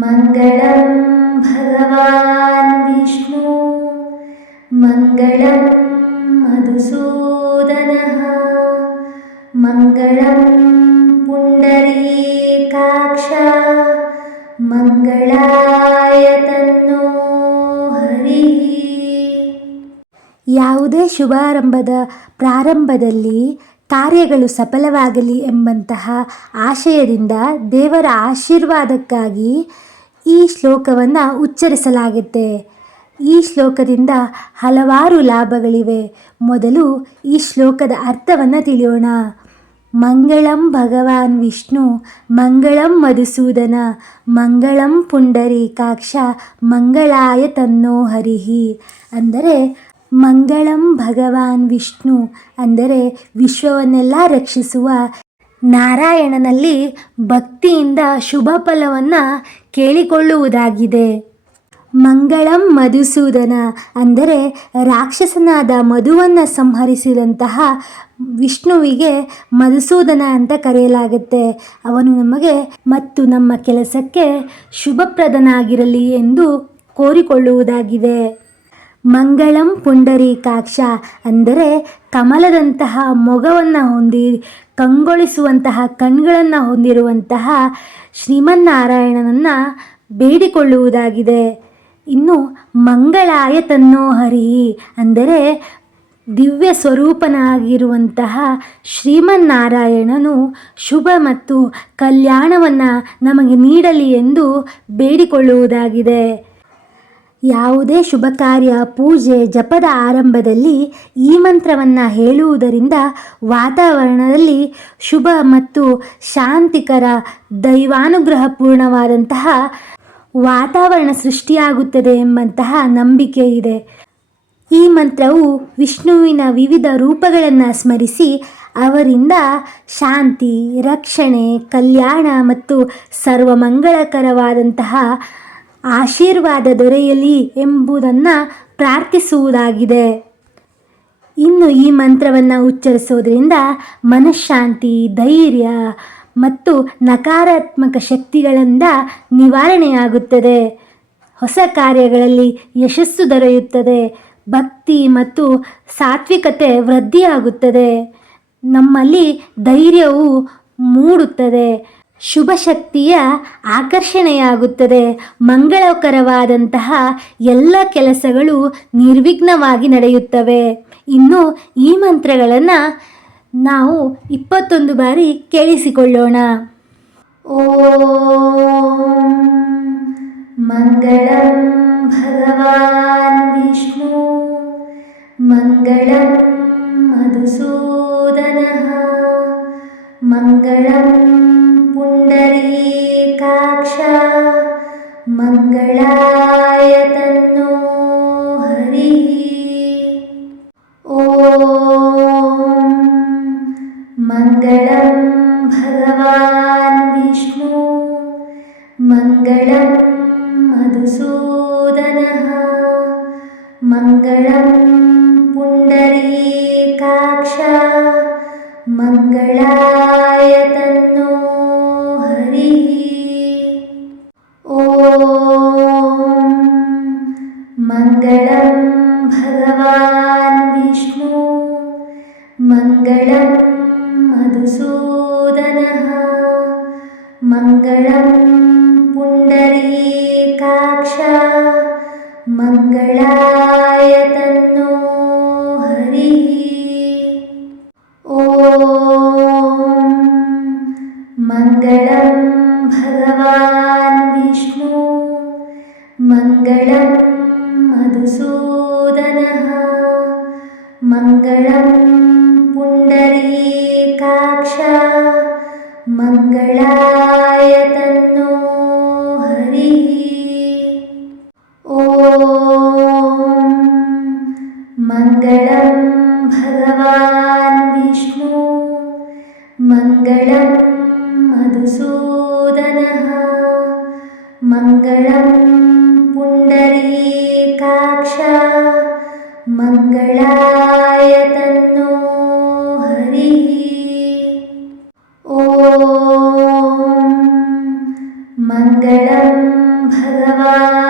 मङ्गलं भगवान् विष्णु मङ्गलं मधुसूदनः मङ्गलं पुण्डरीकाक्ष मङ्गलाय तन्नो हरिः ಯಾವುದೇ ಶುಭಾರಂಭದ ಪ್ರಾರಂಭದಲ್ಲಿ ಕಾರ್ಯಗಳು ಸಫಲವಾಗಲಿ ಎಂಬಂತಹ ಆಶಯದಿಂದ ದೇವರ ಆಶೀರ್ವಾದಕ್ಕಾಗಿ ಈ ಶ್ಲೋಕವನ್ನು ಉಚ್ಚರಿಸಲಾಗುತ್ತೆ. ಈ ಶ್ಲೋಕದಿಂದ ಹಲವಾರು ಲಾಭಗಳಿವೆ. ಮೊದಲು ಈ ಶ್ಲೋಕದ ಅರ್ಥವನ್ನು ತಿಳಿಯೋಣ. ಮಂಗಳಂ ಭಗವಾನ್ ವಿಷ್ಣು, ಮಂಗಳಂ ಮಧುಸೂದನ, ಮಂಗಳಂ ಪುಂಡರೀಕಾಕ್ಷ, ಮಂಗಳಾಯ ತನ್ನೋ ಹರಿಹಿ. ಅಂದರೆ ಮಂಗಳಂ ಭಗವಾನ್ ವಿಷ್ಣು ಅಂದರೆ ವಿಶ್ವವನ್ನೆಲ್ಲ ರಕ್ಷಿಸುವ ನಾರಾಯಣನಲ್ಲಿ ಭಕ್ತಿಯಿಂದ ಶುಭ ಫಲವನ್ನು ಕೇಳಿಕೊಳ್ಳುವುದಾಗಿದೆ. ಮಂಗಳಂ ಮಧುಸೂದನ ಅಂದರೆ ರಾಕ್ಷಸನಾದ ಮಧುವನ್ನು ಸಂಹರಿಸಿದಂತಹ ವಿಷ್ಣುವಿಗೆ ಮಧುಸೂದನ ಅಂತ ಕರೆಯಲಾಗುತ್ತೆ. ಅವನು ನಮಗೆ ಮತ್ತು ನಮ್ಮ ಕೆಲಸಕ್ಕೆ ಶುಭಪ್ರದನಾಗಿರಲಿ ಎಂದು ಕೋರಿಕೊಳ್ಳುವುದಾಗಿದೆ. ಮಂಗಳಂ ಪುಂಡರೀಕಾಕ್ಷ ಅಂದರೆ ಕಮಲದಂತಹ ಮೊಗವನ್ನು ಹೊಂದಿ ಕಂಗೊಳಿಸುವಂತಹ ಕಣ್ಗಳನ್ನು ಹೊಂದಿರುವಂತಹ ಶ್ರೀಮನ್ನಾರಾಯಣನನ್ನು ಬೇಡಿಕೊಳ್ಳುವುದಾಗಿದೆ. ಇನ್ನು ಮಂಗಳಾಯ ತನ್ನೋ ಹರಿ ಅಂದರೆ ದಿವ್ಯ ಸ್ವರೂಪನಾಗಿರುವಂತಹ ಶ್ರೀಮನ್ನಾರಾಯಣನು ಶುಭ ಮತ್ತು ಕಲ್ಯಾಣವನ್ನು ನಮಗೆ ನೀಡಲಿ ಎಂದು ಬೇಡಿಕೊಳ್ಳುವುದಾಗಿದೆ. ಯಾವುದೇ ಶುಭ ಕಾರ್ಯ, ಪೂಜೆ, ಜಪದ ಆರಂಭದಲ್ಲಿ ಈ ಮಂತ್ರವನ್ನು ಹೇಳುವುದರಿಂದ ವಾತಾವರಣದಲ್ಲಿ ಶುಭ ಮತ್ತು ಶಾಂತಿಕರ, ದೈವಾನುಗ್ರಹಪೂರ್ಣವಾದಂತಹ ವಾತಾವರಣ ಸೃಷ್ಟಿಯಾಗುತ್ತದೆ ಎಂಬಂತಹ ನಂಬಿಕೆ ಇದೆ. ಈ ಮಂತ್ರವು ವಿಷ್ಣುವಿನ ವಿವಿಧ ರೂಪಗಳನ್ನು ಸ್ಮರಿಸಿ ಅವರಿಂದ ಶಾಂತಿ, ರಕ್ಷಣೆ, ಕಲ್ಯಾಣ ಮತ್ತು ಸರ್ವಮಂಗಳಕರವಾದಂತಹ ಆಶೀರ್ವಾದ ದೊರೆಯಲಿ ಎಂಬುದನ್ನು ಪ್ರಾರ್ಥಿಸುವುದಾಗಿದೆ. ಇನ್ನು ಈ ಮಂತ್ರವನ್ನು ಉಚ್ಚರಿಸೋದ್ರಿಂದ ಮನಃಶಾಂತಿ, ಧೈರ್ಯ ಮತ್ತು ನಕಾರಾತ್ಮಕ ಶಕ್ತಿಗಳಿಂದ ನಿವಾರಣೆಯಾಗುತ್ತದೆ. ಹೊಸ ಕಾರ್ಯಗಳಲ್ಲಿ ಯಶಸ್ಸು ದೊರೆಯುತ್ತದೆ. ಭಕ್ತಿ ಮತ್ತು ಸಾತ್ವಿಕತೆ ವೃದ್ಧಿಯಾಗುತ್ತದೆ. ನಮ್ಮಲ್ಲಿ ಧೈರ್ಯವು ಮೂಡುತ್ತದೆ. ಶುಭ ಶಕ್ತಿಯ ಆಕರ್ಷಣೆಯಾಗುತ್ತದೆ. ಮಂಗಳಕರವಾದಂತಹ ಎಲ್ಲ ಕೆಲಸಗಳು ನಿರ್ವಿಘ್ನವಾಗಿ ನಡೆಯುತ್ತವೆ. ಇನ್ನು ಈ ಮಂತ್ರಗಳನ್ನು ನಾವು ಇಪ್ಪತ್ತೊಂದು ಬಾರಿ ಕೇಳಿಸಿಕೊಳ್ಳೋಣ. ಓ ಮಂಗಳ मङ्गलं भगवान् विष्णु मङ्गलं मधुसूदनः मङ्गलं पुण्डरीकाक्ष मङ्गलाय तन्नो हरिः। ॐ मङ्गलं भगवान् विष्णु मङ्गलं मङ्गलं पुण्डरीकाक्ष मङ्गलाय तन्नो हरिः। ॐ मङ्गलं भगवान् विष्णु मङ्गलं मधुसूदनः मङ्गलं पुण्डरीकाक्ष मङ्गलाय मङ्गलं भगवान् विष्णु मङ्गलं मधुसूदनः मङ्गलं पुण्डरीकाक्ष मङ्गलाय तन्नो हरिः। ॐ मङ्गलं भगवान्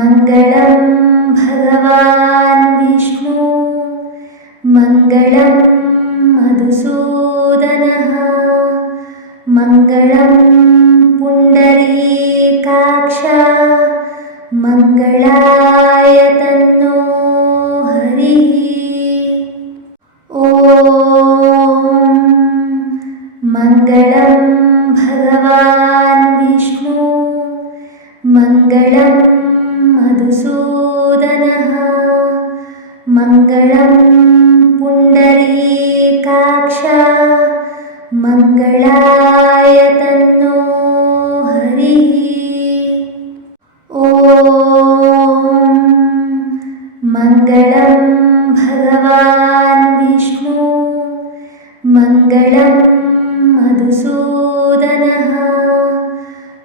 मङ्गलं भगवान् विष्णु। मङ्गलं मधुसूदनः। मङ्गलं पुण्डरीकाक्ष। मङ्गलाय तन्नो हरिः। ॐ मङ्गलम् मङ्गलं भगवान् विष्णु। मङ्गलं मधुसूदनः।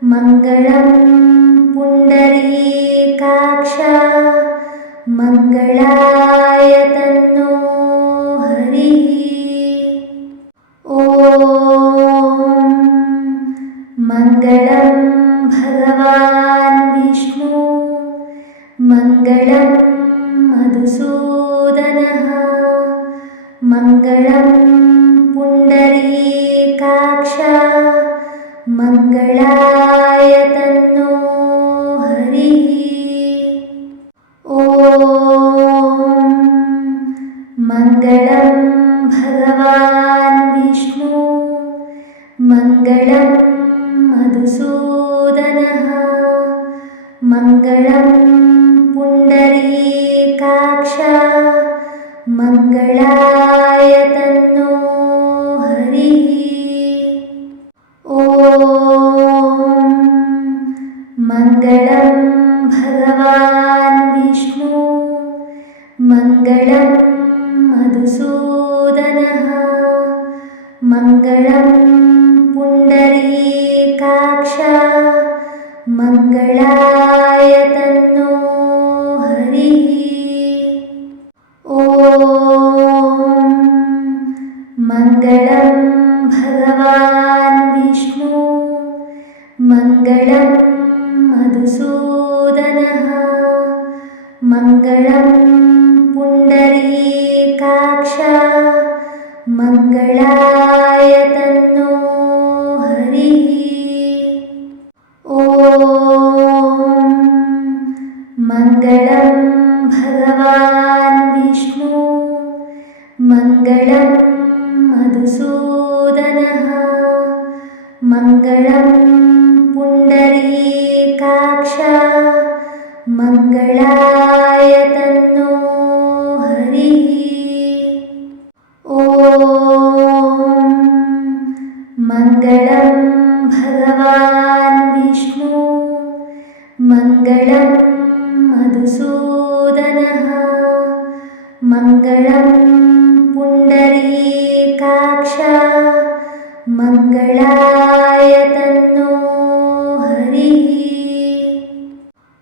मङ्गलं पुण्डरीकाक्ष। मङ्गलाय तन्नो हरिः। ॐ मङ्गलं भगवान् 哦。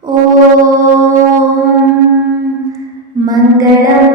ॐ मङ्गलम्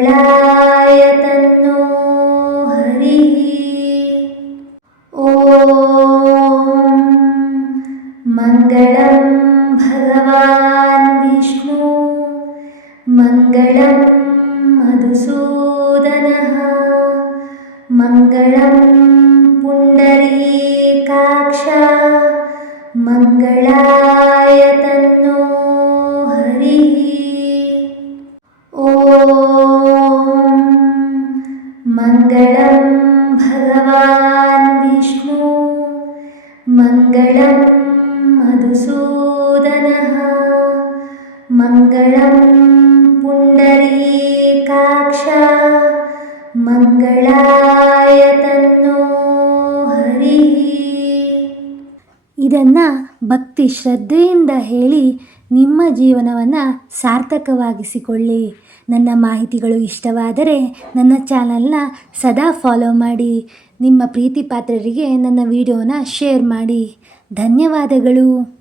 मङ्गलाय तन्नो हरिः ॐ मङ्गलं भगवान् विष्णु मङ्गलं मधुसूदनः मङ्गलं पुण्डरीकाक्ष मङ्गलाय तन्नो ಮಂಗಳಾಯ ಹರಿ. ಇದನ್ನು ಭಕ್ತಿ ಶ್ರದ್ಧೆಯಿಂದ ಹೇಳಿ ನಿಮ್ಮ ಜೀವನವನ್ನು ಸಾರ್ಥಕವಾಗಿಸಿಕೊಳ್ಳಿ. ನನ್ನ ಮಾಹಿತಿಗಳು ಇಷ್ಟವಾದರೆ ನನ್ನ ಚಾನಲ್ನ ಸದಾ ಫಾಲೋ ಮಾಡಿ. ನಿಮ್ಮ ಪ್ರೀತಿ ಪಾತ್ರರಿಗೆ ನನ್ನ ವಿಡಿಯೋನ ಶೇರ್ ಮಾಡಿ. ಧನ್ಯವಾದಗಳು.